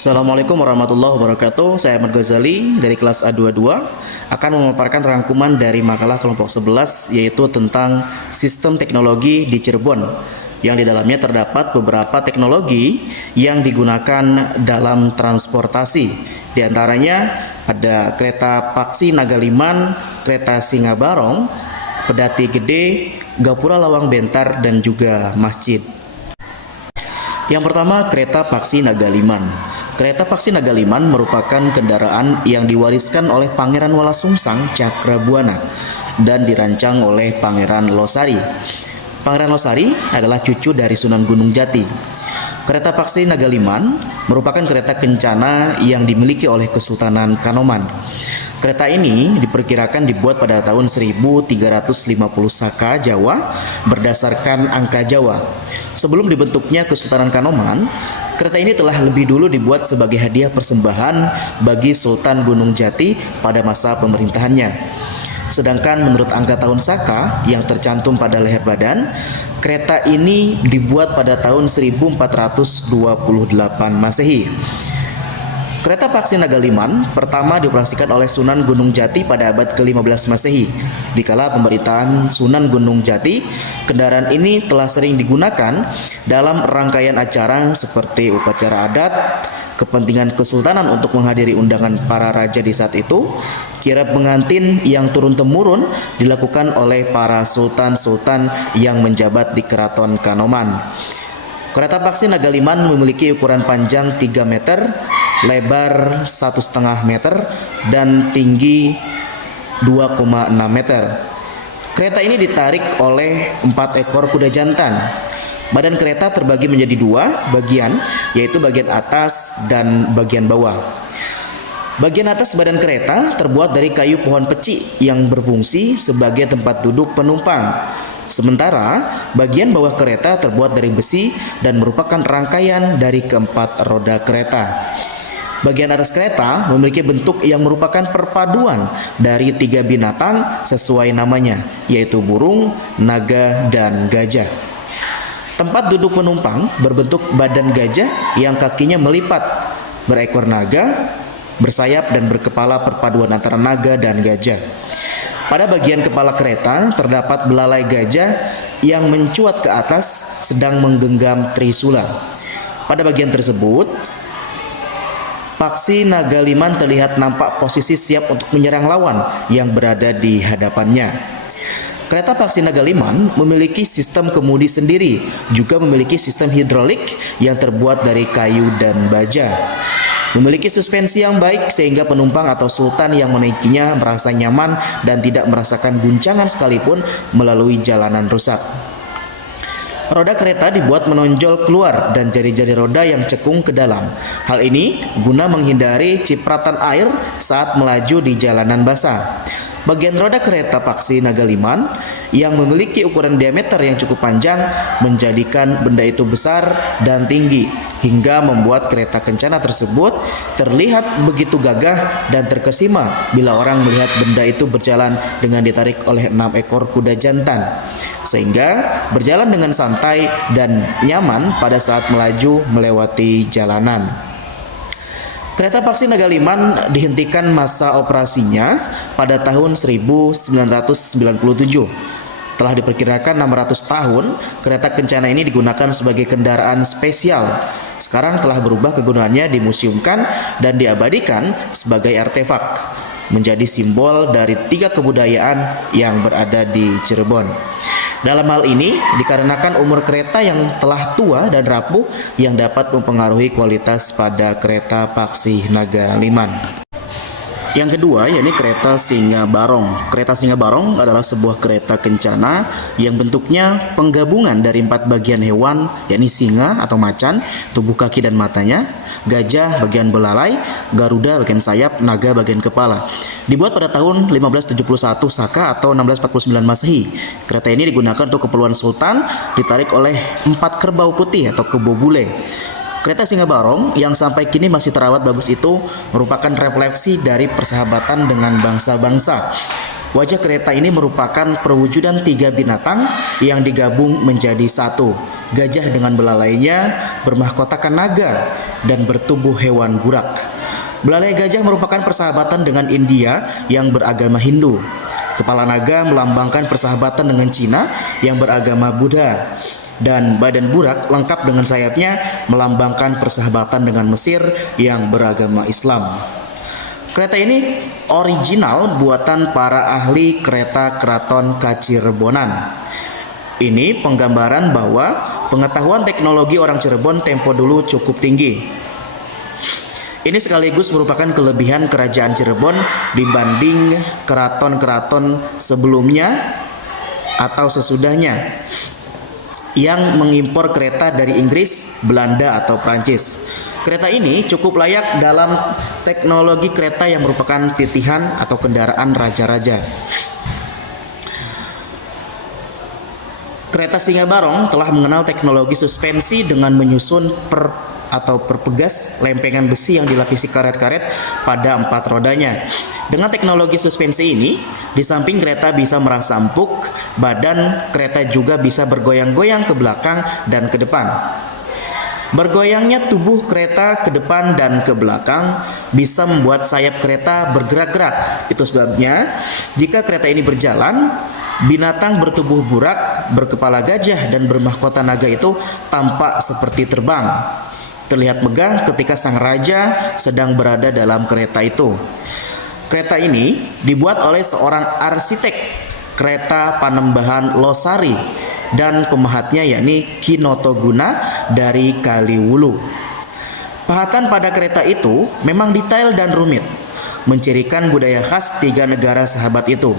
Assalamualaikum warahmatullahi wabarakatuh. Saya Ahmad Ghazali dari kelas A22 akan memaparkan rangkuman dari makalah kelompok 11 yaitu tentang sistem teknologi di Cirebon, yang di dalamnya terdapat beberapa teknologi yang digunakan dalam transportasi. Di antaranya ada kereta Paksi Nagaliman, kereta Singa Barong, Pedati Gede, Gapura Lawang Bentar, dan juga masjid. Yang pertama, kereta Paksi Nagaliman. Kereta Paksi Nagaliman merupakan kendaraan yang diwariskan oleh Pangeran Walasungsang Cakrabuana dan dirancang oleh Pangeran Losari. Pangeran Losari adalah cucu dari Sunan Gunung Jati. Kereta Paksi Nagaliman merupakan kereta kencana yang dimiliki oleh Kesultanan Kanoman. Kereta ini diperkirakan dibuat pada tahun 1350 Saka Jawa berdasarkan angka Jawa. Sebelum dibentuknya Kesultanan Kanoman, kereta ini telah lebih dulu dibuat sebagai hadiah persembahan bagi Sultan Gunung Jati pada masa pemerintahannya. Sedangkan menurut angka tahun Saka yang tercantum pada leher badan, kereta ini dibuat pada tahun 1428 Masehi. Kereta Paksi Nagaliman pertama dioperasikan oleh Sunan Gunung Jati pada abad ke-15 Masehi. Di kala pemerintahan Sunan Gunung Jati, kendaraan ini telah sering digunakan dalam rangkaian acara seperti upacara adat, kepentingan kesultanan untuk menghadiri undangan para raja di saat itu, kirap pengantin yang turun-temurun dilakukan oleh para sultan-sultan yang menjabat di Keraton Kanoman. Kereta Paksi Nagaliman memiliki ukuran panjang 3 meter, lebar 1,5 meter, dan tinggi 2,6 meter. Kereta ini ditarik oleh 4 ekor kuda jantan. Badan kereta terbagi menjadi 2 bagian, yaitu bagian atas dan bagian bawah. Bagian atas badan kereta terbuat dari kayu pohon peci yang berfungsi sebagai tempat duduk penumpang. Sementara bagian bawah kereta terbuat dari besi dan merupakan rangkaian dari keempat roda kereta. Bagian atas kereta memiliki bentuk yang merupakan perpaduan dari 3 binatang sesuai namanya, yaitu burung, naga, dan gajah. Tempat duduk penumpang berbentuk badan gajah yang kakinya melipat, berekor naga, bersayap, dan berkepala perpaduan antara naga dan gajah. Pada bagian kepala kereta terdapat belalai gajah yang mencuat ke atas sedang menggenggam trisula. Pada bagian tersebut, Paksi Nagaliman terlihat nampak posisi siap untuk menyerang lawan yang berada di hadapannya. Kereta Paksi Nagaliman memiliki sistem kemudi sendiri, juga memiliki sistem hidrolik yang terbuat dari kayu dan baja. Memiliki suspensi yang baik sehingga penumpang atau sultan yang menaikinya merasa nyaman dan tidak merasakan guncangan sekalipun melalui jalanan rusak. Roda kereta dibuat menonjol keluar dan jari-jari roda yang cekung ke dalam. Hal ini guna menghindari cipratan air saat melaju di jalanan basah. Bagian roda kereta Paksi Nagaliman yang memiliki ukuran diameter yang cukup panjang menjadikan benda itu besar dan tinggi hingga membuat kereta kencana tersebut terlihat begitu gagah dan terkesima bila orang melihat benda itu berjalan dengan ditarik oleh 6 ekor kuda jantan, sehingga berjalan dengan santai dan nyaman pada saat melaju melewati jalanan. Kereta Paksi Nagaliman dihentikan masa operasinya pada tahun 1997. Telah diperkirakan 600 tahun kereta kencana ini digunakan sebagai kendaraan spesial. Sekarang telah berubah kegunaannya, dimuseumkan dan diabadikan sebagai artefak, menjadi simbol dari 3 kebudayaan yang berada di Cirebon. Dalam hal ini dikarenakan umur kereta yang telah tua dan rapuh yang dapat mempengaruhi kualitas pada kereta Paksi Nagaliman. Yang kedua, yakni kereta Singa Barong. Kereta Singa Barong adalah sebuah kereta kencana yang bentuknya penggabungan dari 4 bagian hewan, yakni singa atau macan, tubuh kaki dan matanya, gajah bagian belalai, garuda bagian sayap, naga bagian kepala. Dibuat pada tahun 1571 Saka atau 1649 Masehi. Kereta ini digunakan untuk keperluan sultan, ditarik oleh 4 kerbau putih atau kebo bule. Kereta Singa Barong yang sampai kini masih terawat bagus itu merupakan refleksi dari persahabatan dengan bangsa-bangsa. Wajah kereta ini merupakan perwujudan tiga binatang yang digabung menjadi satu. Gajah dengan belalainya, bermahkotakan naga, dan bertubuh hewan burak. Belalai gajah merupakan persahabatan dengan India yang beragama Hindu. Kepala naga melambangkan persahabatan dengan Cina yang beragama Buddha. Dan badan burak lengkap dengan sayapnya melambangkan persahabatan dengan Mesir yang beragama Islam. Kereta ini original buatan para ahli kereta Keraton Kacirebonan. Ini penggambaran bahwa pengetahuan teknologi orang Cirebon tempo dulu cukup tinggi. Ini sekaligus merupakan kelebihan kerajaan Cirebon dibanding keraton-keraton sebelumnya atau sesudahnya yang mengimpor kereta dari Inggris, Belanda, atau Prancis. Kereta ini cukup layak dalam teknologi kereta yang merupakan titihan atau kendaraan raja-raja. Kereta Singa Barong telah mengenal teknologi suspensi dengan menyusun perpegas lempengan besi yang dilapisi karet-karet pada 4 rodanya. Dengan teknologi suspensi ini, di samping kereta bisa merasa empuk, badan kereta juga bisa bergoyang-goyang ke belakang dan ke depan. Bergoyangnya tubuh kereta ke depan dan ke belakang bisa membuat sayap kereta bergerak-gerak. Itu sebabnya jika kereta ini berjalan, binatang bertubuh burak, berkepala gajah, dan bermahkota naga itu tampak seperti terbang. Terlihat megah ketika sang raja sedang berada dalam kereta itu. Kereta ini dibuat oleh seorang arsitek kereta Panembahan Losari dan pemahatnya yakni Kinotoguna dari Kaliwulu. Pahatan pada kereta itu memang detail dan rumit, mencirikan budaya khas 3 negara sahabat itu.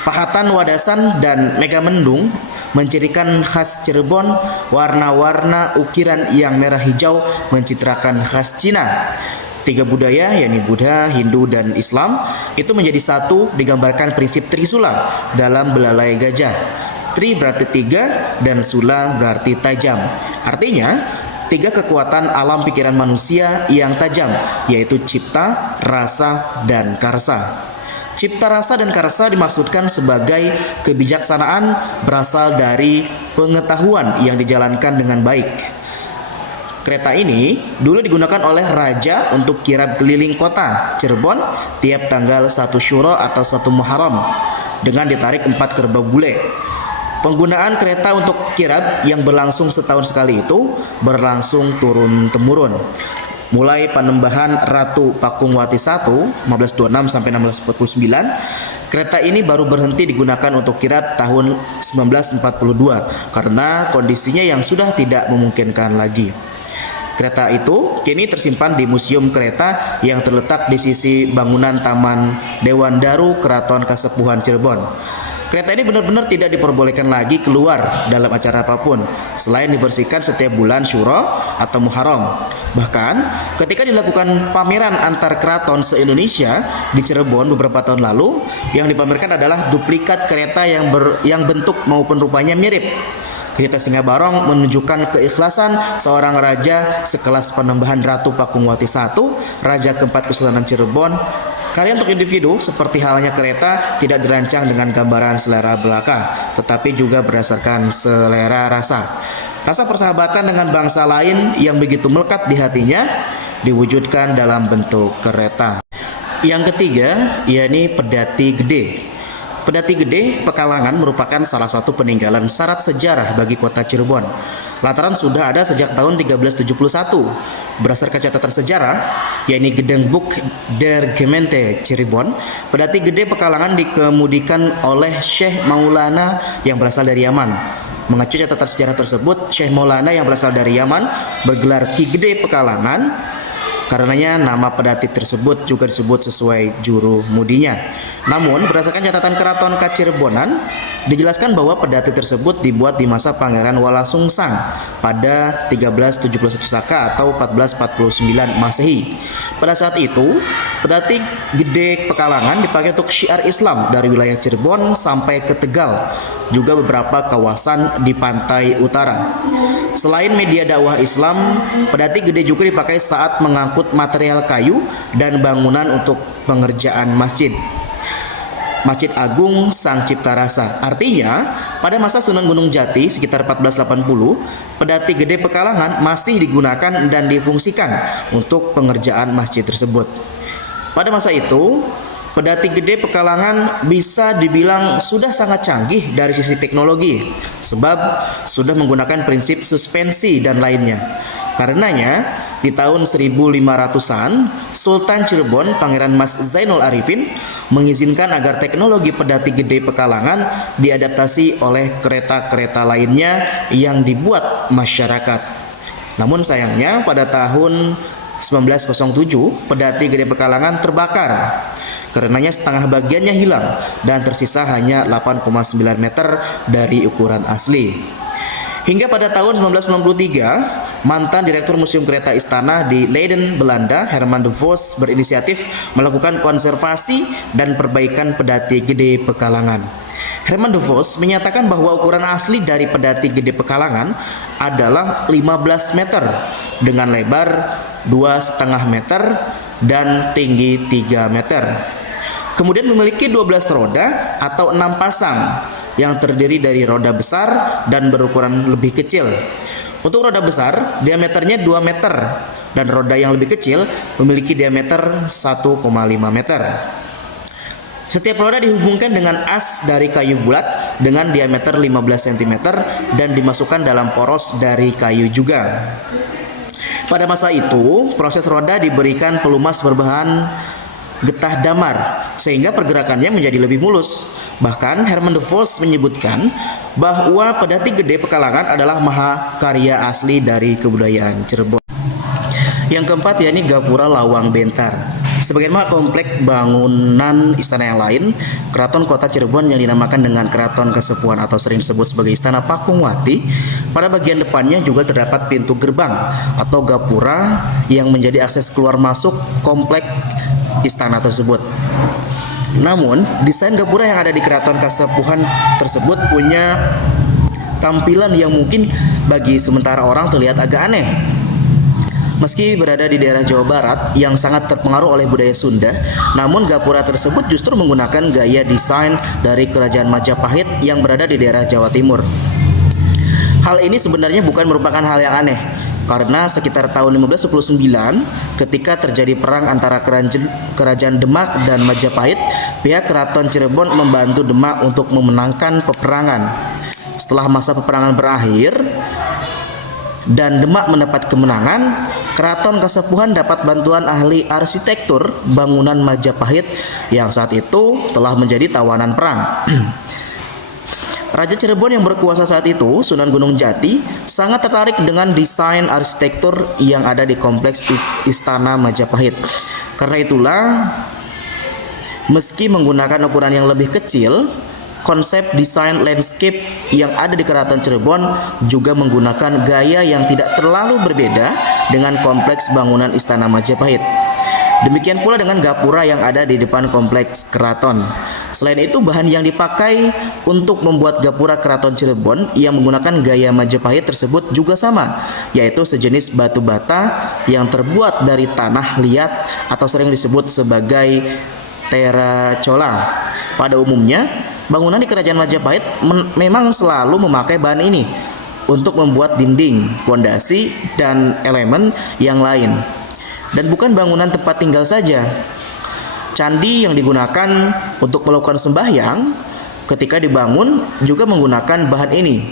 Pahatan Wadasan dan Megamendung mencirikan khas Cirebon, warna-warna ukiran yang merah hijau mencitrakan khas Cina. 3 budaya yakni Buddha, Hindu, dan Islam itu menjadi satu digambarkan prinsip Trisula dalam belalai gajah. Tri berarti 3 dan Sula berarti tajam. Artinya 3 kekuatan alam pikiran manusia yang tajam, yaitu cipta, rasa, dan karsa. Cipta, rasa, dan karsa dimaksudkan sebagai kebijaksanaan berasal dari pengetahuan yang dijalankan dengan baik. Kereta ini dulu digunakan oleh raja untuk kirab keliling kota Cirebon tiap tanggal 1 Syuro atau 1 Muharram dengan ditarik 4 kerbau bule. Penggunaan kereta untuk kirab yang berlangsung setahun sekali itu berlangsung turun-temurun. Mulai Panembahan Ratu Pakungwati I 1526 sampai 1649, kereta ini baru berhenti digunakan untuk kirab tahun 1942 karena kondisinya yang sudah tidak memungkinkan lagi. Kereta itu kini tersimpan di Museum Kereta yang terletak di sisi bangunan Taman Dewan Daru Keraton Kasepuhan Cirebon. Kereta ini benar-benar tidak diperbolehkan lagi keluar dalam acara apapun selain dibersihkan setiap bulan Syuro atau Muharram. Bahkan ketika dilakukan pameran antar keraton se-Indonesia di Cirebon beberapa tahun lalu, yang dipamerkan adalah duplikat kereta yang bentuk maupun rupanya mirip. Kereta Singa Barong menunjukkan keikhlasan seorang raja sekelas Panembahan Ratu Pakungwati I, Raja keempat Kesultanan Cirebon. Karya untuk individu seperti halnya kereta tidak dirancang dengan gambaran selera belaka, tetapi juga berdasarkan selera rasa. Rasa persahabatan dengan bangsa lain yang begitu melekat di hatinya diwujudkan dalam bentuk kereta. Yang ketiga, yakni Pedati Gede. Pedati Gede Pekalongan merupakan salah satu peninggalan syarat sejarah bagi kota Cirebon. Lantaran sudah ada sejak tahun 1371. Berdasarkan catatan sejarah, yakni Gedeng Boek der Gemeente Cirebon, Pedati Gede Pekalongan dikemudikan oleh Syekh Maulana yang berasal dari Yaman. Mengacu catatan sejarah tersebut, Syekh Maulana yang berasal dari Yaman bergelar Ki Gede Pekalongan. Karenanya nama pedati tersebut juga disebut sesuai juru mudinya. Namun berdasarkan catatan Keraton Kacirebonan dijelaskan bahwa pedati tersebut dibuat di masa Pangeran Walasungsang pada 1371 Saka atau 1449 Masehi. Pada saat itu, pedati Gede Pekalongan dipakai untuk syiar Islam dari wilayah Cirebon sampai ke Tegal, juga beberapa kawasan di pantai utara. Selain media dakwah Islam, pedati gede juga dipakai saat mengangkut material kayu dan bangunan untuk pengerjaan masjid. Masjid Agung Sang Cipta Rasa. Artinya, pada masa Sunan Gunung Jati sekitar 1480, Pedati Gede Pekalongan masih digunakan dan difungsikan untuk pengerjaan masjid tersebut. Pada masa itu, Pedati Gede Pekalongan bisa dibilang sudah sangat canggih dari sisi teknologi, sebab sudah menggunakan prinsip suspensi dan lainnya. Karenanya, di tahun 1500-an, Sultan Cirebon Pangeran Mas Zainul Arifin mengizinkan agar teknologi Pedati Gede Pekalongan diadaptasi oleh kereta-kereta lainnya yang dibuat masyarakat. Namun sayangnya pada tahun 1907, Pedati Gede Pekalongan terbakar. Karenanya setengah bagiannya hilang dan tersisa hanya 8,9 meter dari ukuran asli. Hingga pada tahun 1993, mantan Direktur Museum Kereta Istana di Leiden, Belanda, Herman de Vos berinisiatif melakukan konservasi dan perbaikan Pedati Gede Pekalongan. Herman de Vos menyatakan bahwa ukuran asli dari Pedati Gede Pekalongan adalah 15 meter dengan lebar 2,5 meter dan tinggi 3 meter. Kemudian memiliki 12 roda atau 6 pasang yang terdiri dari roda besar dan berukuran lebih kecil. Untuk roda besar, diameternya 2 meter dan roda yang lebih kecil memiliki diameter 1,5 meter. Setiap roda dihubungkan dengan as dari kayu bulat dengan diameter 15 cm dan dimasukkan dalam poros dari kayu juga. Pada masa itu, proses roda diberikan pelumas berbahan getah damar sehingga pergerakannya menjadi lebih mulus. Bahkan Herman de Vos menyebutkan bahwa Pedati Gede Pekalongan adalah mahakarya asli dari kebudayaan Cirebon. Yang keempat yakni Gapura Lawang Bentar. Sebagaimana komplek bangunan istana yang lain, Keraton Kota Cirebon yang dinamakan dengan Keraton Kasepuhan atau sering disebut sebagai Istana Pakungwati, pada bagian depannya juga terdapat pintu gerbang atau gapura yang menjadi akses keluar masuk komplek istana tersebut. Namun, desain gapura yang ada di Keraton Kasepuhan tersebut punya tampilan yang mungkin bagi sementara orang terlihat agak aneh. Meski berada di daerah Jawa Barat yang sangat terpengaruh oleh budaya Sunda, namun gapura tersebut justru menggunakan gaya desain dari Kerajaan Majapahit yang berada di daerah Jawa Timur. Hal ini sebenarnya bukan merupakan hal yang aneh, karena sekitar tahun 1519 ketika terjadi perang antara Kerajaan Demak dan Majapahit, pihak Keraton Cirebon membantu Demak untuk memenangkan peperangan. Setelah masa peperangan berakhir dan Demak mendapat kemenangan, Keraton Kasepuhan dapat bantuan ahli arsitektur bangunan Majapahit yang saat itu telah menjadi tawanan perang. Raja Cirebon yang berkuasa saat itu, Sunan Gunung Jati, sangat tertarik dengan desain arsitektur yang ada di kompleks Istana Majapahit. Karena itulah, meski menggunakan ukuran yang lebih kecil, konsep desain landscape yang ada di Keraton Cirebon juga menggunakan gaya yang tidak terlalu berbeda dengan kompleks bangunan Istana Majapahit. Demikian pula dengan gapura yang ada di depan kompleks keraton. Selain itu, bahan yang dipakai untuk membuat gapura Keraton Cirebon yang menggunakan gaya Majapahit tersebut juga sama, yaitu sejenis batu bata yang terbuat dari tanah liat atau sering disebut sebagai terracotta. Pada umumnya, bangunan di Kerajaan Majapahit memang selalu memakai bahan ini untuk membuat dinding, pondasi, dan elemen yang lain. Dan bukan bangunan tempat tinggal saja. Candi yang digunakan untuk melakukan sembahyang ketika dibangun juga menggunakan bahan ini.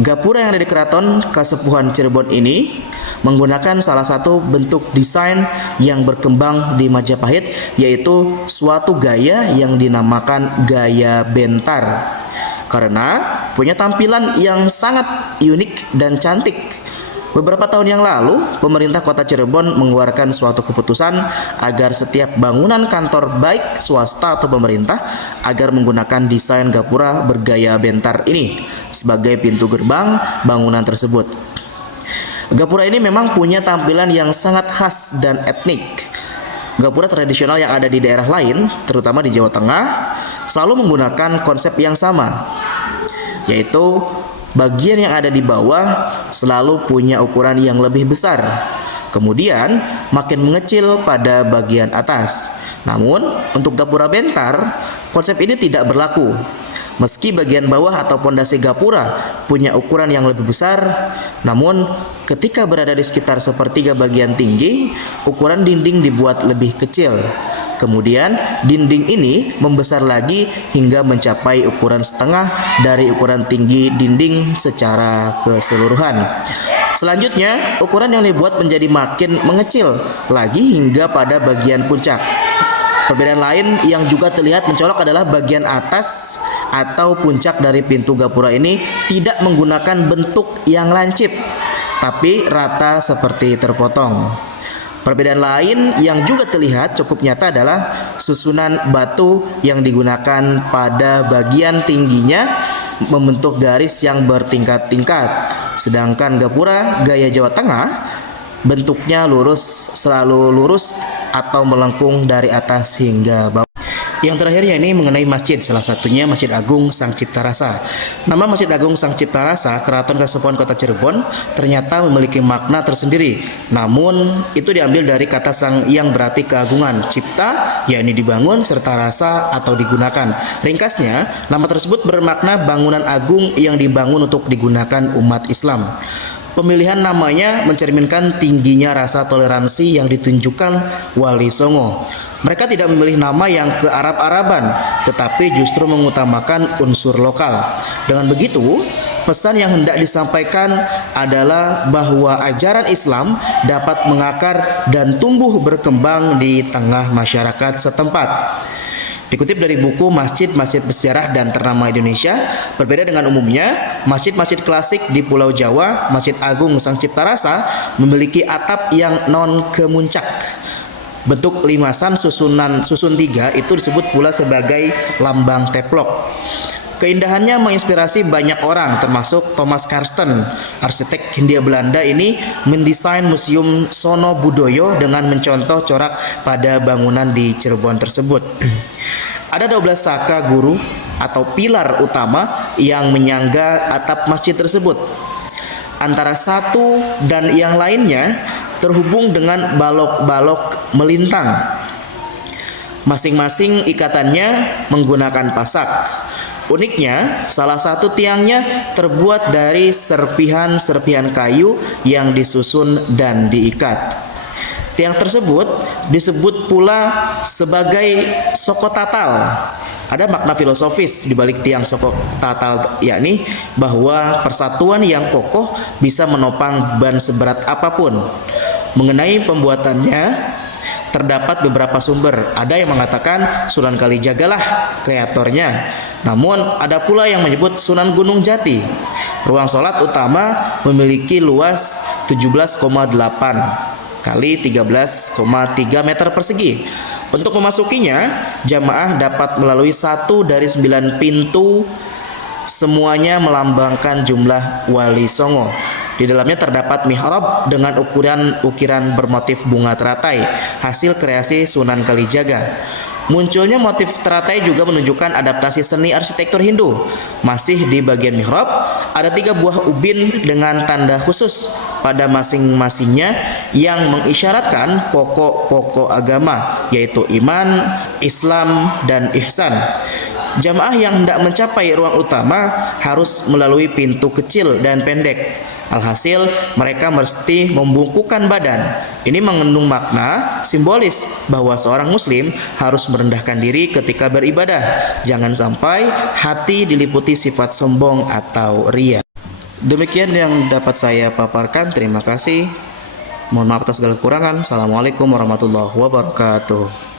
Gapura yang ada di Keraton Kasepuhan Cirebon ini menggunakan salah satu bentuk desain yang berkembang di Majapahit, yaitu suatu gaya yang dinamakan gaya bentar, karena punya tampilan yang sangat unik dan cantik. Beberapa tahun yang lalu, pemerintah Kota Cirebon mengeluarkan suatu keputusan agar setiap bangunan kantor baik swasta atau pemerintah agar menggunakan desain gapura bergaya bentar ini sebagai pintu gerbang bangunan tersebut. Gapura ini memang punya tampilan yang sangat khas dan etnik. Gapura tradisional yang ada di daerah lain, terutama di Jawa Tengah, selalu menggunakan konsep yang sama, yaitu bagian yang ada di bawah selalu punya ukuran yang lebih besar, kemudian makin mengecil pada bagian atas. Namun untuk gapura bentar, Konsep ini tidak berlaku. Meski bagian bawah atau pondasi gapura punya ukuran yang lebih besar, namun ketika berada di sekitar sepertiga bagian tinggi, ukuran dinding dibuat lebih kecil. Kemudian dinding ini membesar lagi hingga mencapai ukuran setengah dari ukuran tinggi dinding secara keseluruhan. Selanjutnya, ukuran yang dibuat menjadi makin mengecil lagi hingga pada bagian puncak. Perbedaan lain yang juga terlihat mencolok adalah bagian atas atau puncak dari pintu gapura ini tidak menggunakan bentuk yang lancip, tapi rata seperti terpotong. Perbedaan lain yang juga terlihat cukup nyata adalah susunan batu yang digunakan pada bagian tingginya membentuk garis yang bertingkat-tingkat. Sedangkan gapura gaya Jawa Tengah bentuknya lurus, selalu lurus atau melengkung dari atas hingga bawah. Yang terakhirnya ini mengenai masjid, salah satunya Masjid Agung Sang Cipta Rasa. Nama Masjid Agung Sang Cipta Rasa, Keraton Kasepuhan Kota Cirebon, ternyata memiliki makna tersendiri. Namun, itu diambil dari kata sang yang berarti keagungan, cipta, yakni dibangun, serta rasa atau digunakan. Ringkasnya, nama tersebut bermakna bangunan agung yang dibangun untuk digunakan umat Islam. Pemilihan namanya mencerminkan tingginya rasa toleransi yang ditunjukkan Wali Songo. Mereka tidak memilih nama yang ke Arab-Araban, tetapi justru mengutamakan unsur lokal. Dengan begitu, pesan yang hendak disampaikan adalah bahwa ajaran Islam dapat mengakar dan tumbuh berkembang di tengah masyarakat setempat. Dikutip dari buku Masjid-Masjid Bersejarah dan Ternama Indonesia, berbeda dengan umumnya, masjid-masjid klasik di Pulau Jawa, Masjid Agung Sang Cipta Rasa memiliki atap yang non-kemuncak. Bentuk limasan susun tiga itu disebut pula sebagai lambang teplok. Keindahannya menginspirasi banyak orang, termasuk Thomas Karsten, arsitek Hindia Belanda ini mendesain Museum Sono Budoyo dengan mencontoh corak pada bangunan di Cirebon tersebut. Ada 12 saka guru atau pilar utama yang menyangga atap masjid tersebut. Antara satu dan yang lainnya terhubung dengan balok-balok melintang. Masing-masing ikatannya menggunakan pasak. Uniknya, salah satu tiangnya terbuat dari serpihan-serpihan kayu yang disusun dan diikat. Tiang tersebut disebut pula sebagai sokotatal. Ada makna filosofis di balik tiang sokotatal, yakni bahwa persatuan yang kokoh bisa menopang beban seberat apapun. Mengenai pembuatannya, terdapat beberapa sumber. Ada yang mengatakan Sunan Kalijaga lah kreatornya. Namun ada pula yang menyebut Sunan Gunung Jati. Ruang sholat utama memiliki luas 17,8 kali 13,3 meter persegi. Untuk memasukinya, jamaah dapat melalui 1 dari 9 pintu, semuanya melambangkan jumlah Wali Songo. Di dalamnya terdapat mihrab dengan ukiran bermotif bunga teratai, hasil kreasi Sunan Kalijaga. Munculnya motif teratai juga menunjukkan adaptasi seni arsitektur Hindu. Masih di bagian mihrab, ada 3 buah ubin dengan tanda khusus pada masing-masingnya yang mengisyaratkan pokok-pokok agama, yaitu iman, Islam, dan ihsan. Jamaah yang hendak mencapai ruang utama harus melalui pintu kecil dan pendek. Alhasil, mereka mesti membungkukkan badan. Ini mengandung makna simbolis bahwa seorang muslim harus merendahkan diri ketika beribadah. Jangan sampai hati diliputi sifat sombong atau ria. Demikian yang dapat saya paparkan. Terima kasih. Mohon maaf atas segala kekurangan. Assalamualaikum warahmatullahi wabarakatuh.